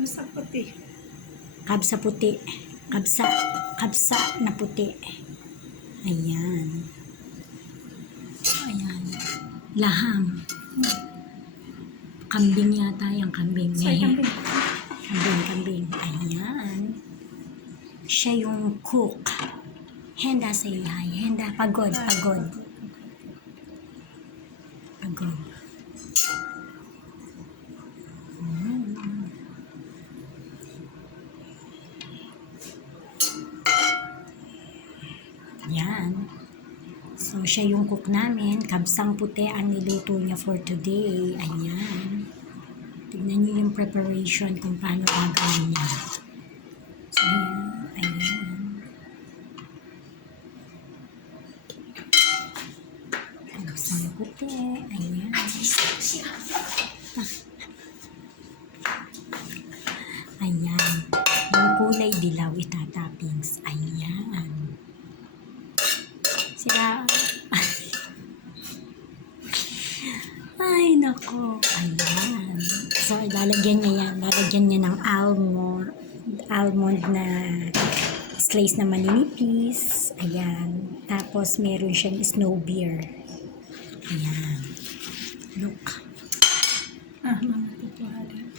Kabsa puti. Kabsa puti. Kabsa na puti. Ayan. Ayan. Laham. Kambing yata yung kambing. Soy kambing. Kambing. Ayan. Siya yung cook. Henda say hi. Henda. Pagod. Yan. So, siya yung cook namin. Kabsang puti ang niluto niya for today. Ayan. Tignan niyo yung preparation kung paano gagawin niya. So, ayan. Kabsang puti. Ayan. Ayan. Yung kulay dilaw itatoppings. Ayan. Sila. Ay, nako. Ayan. So, lalagyan niya yan. Lalagyan niya ng almond na slice na maninipis. Ayan. Tapos, meron siyang snow beer. Ayan. Look. Mga tituhari.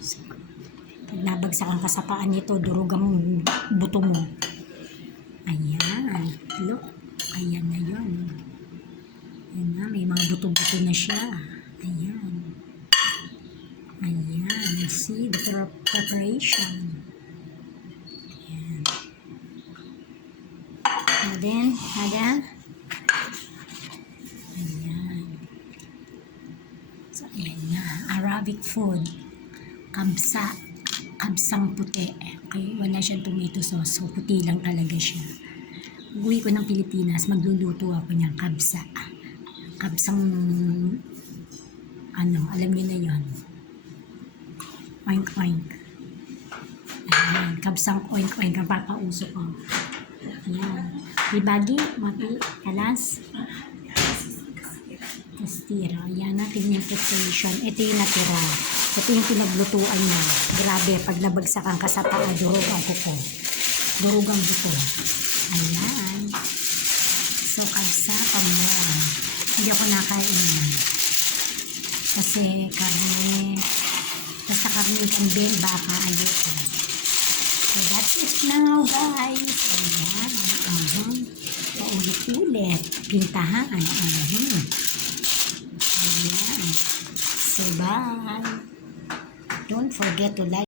So, pag nabagsakan ka sa paan nito, durog ang buto mo. Ayan. Look. Ayan na yun. Ayan na. May mga buto-buto na siya. Ayan. Ayan. See the preparation. Ayan. And then, ayan. So, ayan na. Arabic food. Kabsang puti. Okay, wala siyang tomato sauce. So, puti lang talaga siya. Uwi ko ng Pilipinas, magluluto ako niyang kabsa. Kabsang, alam niyo na yun. Oink, oink. Ayan, kabsang oink, oink. Ang papauso ko. Ayan. Ibagi, mati, alas. Kastira. Ayan natin yung preparation. Ito yung natira. Ito yung pinaglutuan niya. Grabe, pag nabagsakan ka sa paa, durog ang kuko. Durog ang buto. Ayan. So, kabsa pa mo. Hindi ako nakain yan. Kasi karne, basta karne kambing, baka ayoko. So, that's it now, guys. Ayan. Paulit-ulit. Pintahan. Ayan. So, bye. Don't forget to like.